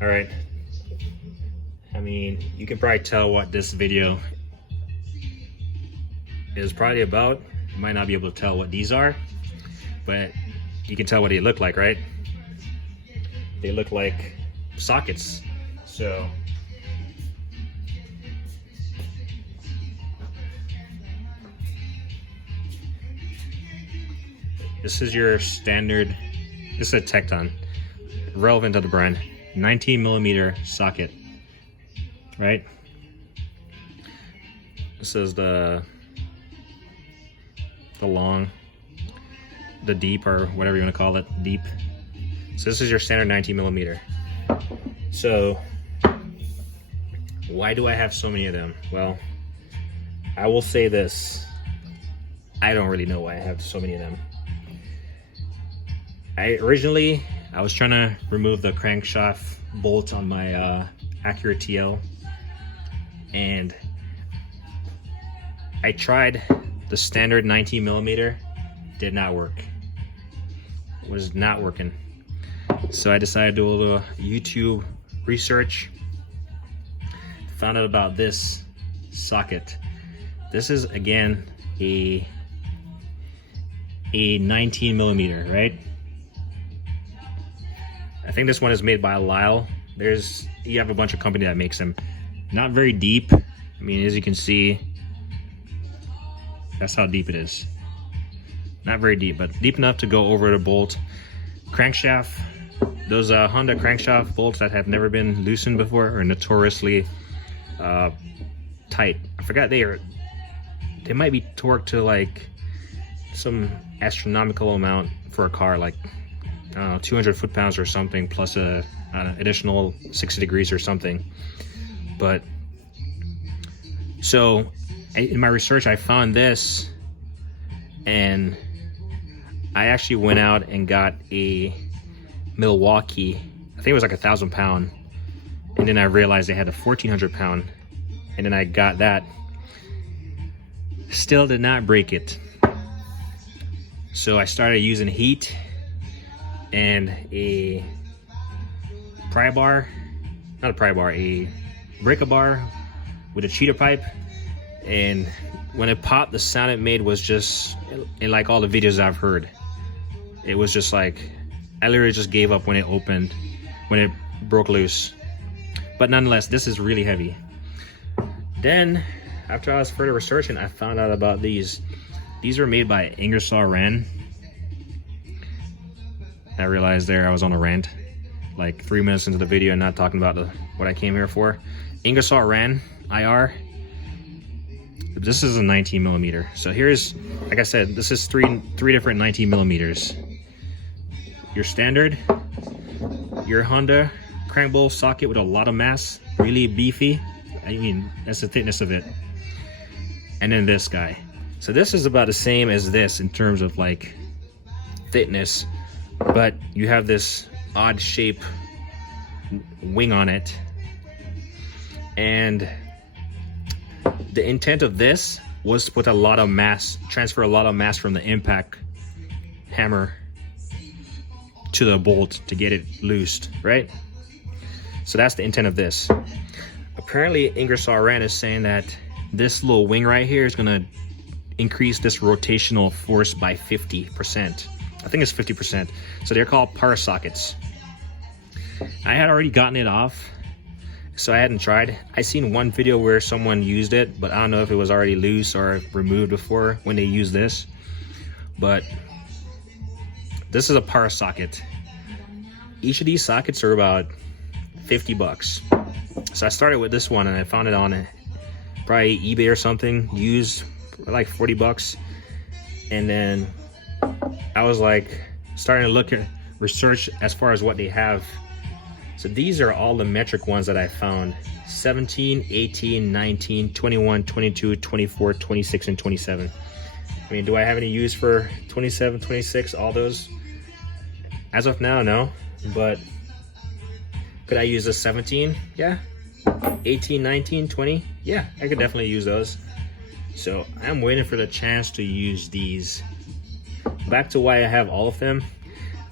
All right. I mean, you can probably tell what this video is probably about. You might not be able to tell what these are, but you can tell what they look like, right? They look like sockets. So this is your standard, this is a Tecton, relevant to the brand, 19mm socket, right? This is the long, the deep, or whatever you want to call it, deep. So this is your standard 19mm. So why do I have so many of them? Well, I will say this, I don't really know why I have so many of them. I was trying to remove the crankshaft bolt on my Acura TL, and I tried the standard 19mm, did not work. It was not working. So I decided to do a little YouTube research, found out about this socket. This is, again, a 19mm, right? I think this one is made by Lyle. You have a bunch of company that makes them. Not very deep. I mean, as you can see, that's how deep it is. Not very deep, but deep enough to go over the bolt. Crankshaft, those Honda crankshaft bolts that have never been loosened before are notoriously tight. I forgot they might be torqued to like some astronomical amount for a car, like 200 foot-pounds or something, plus a additional 60 degrees or something. But so in my research, I found this, and I actually went out and got a Milwaukee, I think it was like 1,000 pound, and then I realized they had a 1,400 pound, and then I got that. Still did not break it. So I started using heat and a pry bar, not a pry bar, a breaker bar with a cheater pipe, and when it popped, the sound it made was just, in like all the videos I've heard, it was just like, I literally just gave up when it opened, when it broke loose. But nonetheless, this is really heavy. Then, after I was further researching, I found out about these. These are made by Ingersoll Rand. I realized there I was on a rant, like 3 minutes into the video and not talking about what I came here for. Ingersoll Rand IR. This is a 19mm. So here's, like I said, this is three different 19mm. Your standard, your Honda crank bolt socket with a lot of mass, really beefy. I mean, that's the thickness of it. And then this guy. So this is about the same as this in terms of like thickness, but you have this odd shape wing on it. And the intent of this was to put a lot of mass, transfer a lot of mass from the impact hammer to the bolt to get it loosed, right? So that's the intent of this. Apparently Ingersoll Rand is saying that this little wing right here is gonna increase this rotational force by 50%. I think it's 50%. So they're called power sockets. I had already gotten it off, so I hadn't tried. I seen one video where someone used it, but I don't know if it was already loose or removed before when they used this. But this is a power socket. Each of these sockets are about 50 bucks. So I started with this one and I found it on probably eBay or something, used for like 40 bucks. And then I was like starting to look at research as far as what they have. So these are all the metric ones that I found: 17, 18, 19, 21, 22, 24, 26, and 27. I mean, do I have any use for 27, 26, all those? As of now, no. But could I use a 17? Yeah. 18, 19, 20? Yeah, I could definitely use those. So I'm waiting for the chance to use these. Back to why I have all of them.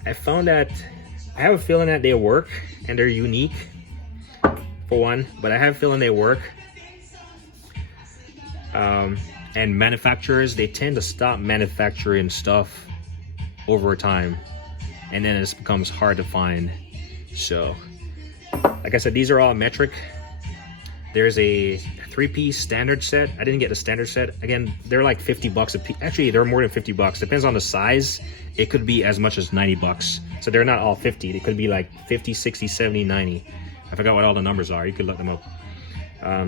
I found that I have a feeling that they work and they're unique for one, but I have a feeling they work. And manufacturers, they tend to stop manufacturing stuff over time, and then it becomes hard to find. So, like I said, these are all metric. There's a 3-piece standard set. I didn't get the standard set. Again, they're like 50 bucks a piece. Actually, they're more than 50 bucks. Depends on the size. It could be as much as 90 bucks. So they're not all 50. They could be like 50, 60, 70, 90. I forgot what all the numbers are. You could look them up.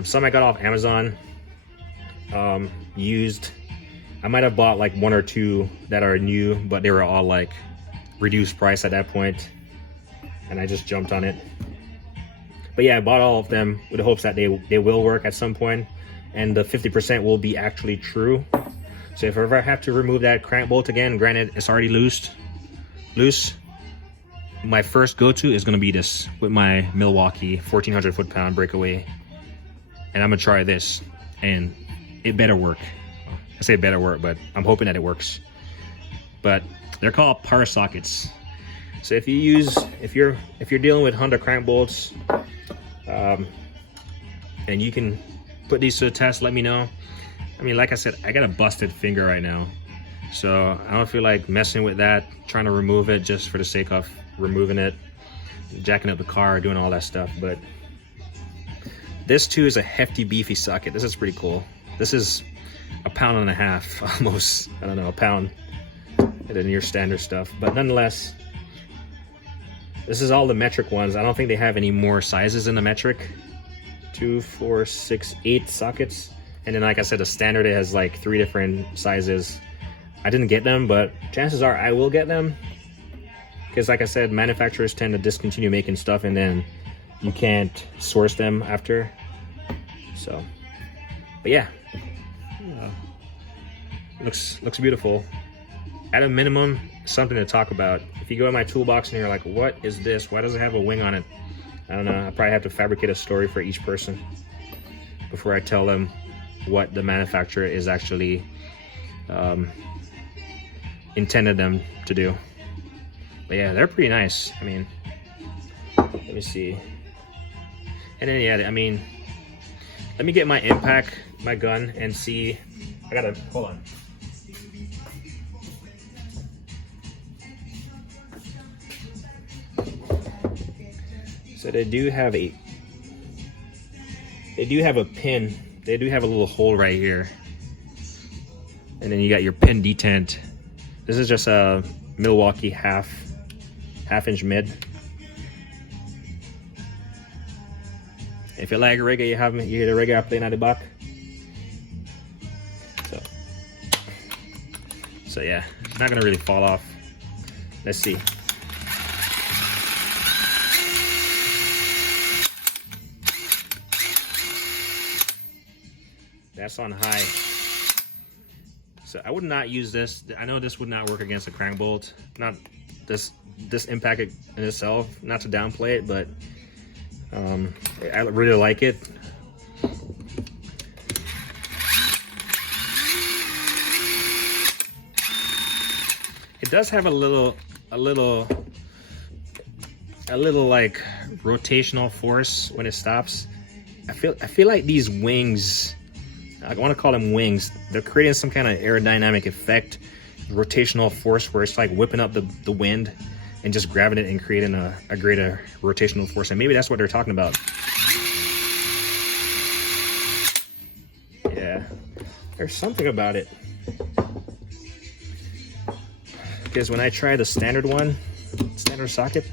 Some I got off Amazon. Used. I might have bought like 1 or 2 that are new, but they were all like reduced price at that point, and I just jumped on it. But yeah, I bought all of them with the hopes that they will work at some point, and the 50% will be actually true. So if I ever have to remove that crank bolt again, granted it's already loose, my first go-to is going to be this with my Milwaukee 1400 foot-pound breakaway, and I'm gonna try this, and it better work. I say it better work, but I'm hoping that it works. But they're called power sockets. So if you're dealing with Honda crank bolts, and you can put these to the test, let me know. I mean, like I said, I got a busted finger right now, so I don't feel like messing with that, trying to remove it just for the sake of removing it, jacking up the car, doing all that stuff. But this too is a hefty, beefy socket. This is pretty cool. This is a pound and a half, almost. I don't know, a pound than your standard stuff. But nonetheless, this is all the metric ones. I don't think they have any more sizes in the metric. 2, 4, 6, 8 sockets. And then, like I said, the standard, it has like 3 different sizes. I didn't get them, but chances are I will get them. Because like I said, manufacturers tend to discontinue making stuff and then you can't source them after. So, but yeah. Looks beautiful. At a minimum, something to talk about. If you go in my toolbox and you're like, what is this? Why does it have a wing on it? I don't know. I probably have to fabricate a story for each person before I tell them what the manufacturer is actually intended them to do. But yeah, they're pretty nice. I mean, let me see. And then yeah, I mean, let me get my impact, my gun, and see. I gotta, hold on. So they do have a pin. They do have a little hole right here. And then you got your pin detent. This is just a Milwaukee half-inch mid. If you like reggae, you get a reggae playing at the back. So yeah, it's not gonna really fall off. Let's see. That's on high. So I would not use this. I know this would not work against a crank bolt. Not this impact in itself, not to downplay it, but I really like it. It does have a little like rotational force when it stops. I feel like these wings, I want to call them wings, they're creating some kind of aerodynamic effect, rotational force where it's like whipping up the wind and just grabbing it and creating a greater rotational force. And maybe that's what they're talking about. Yeah, there's something about it. Because when I try the standard socket,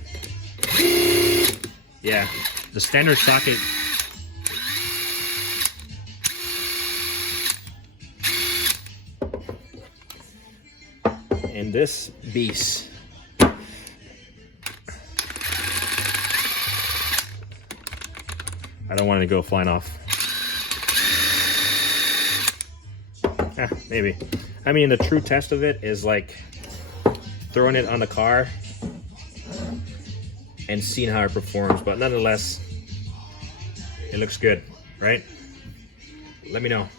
yeah, the standard socket, and this beast, I don't want it to go flying off. Maybe. I mean, the true test of it is like throwing it on the car and seeing how it performs, but nonetheless, it looks good, right? Let me know.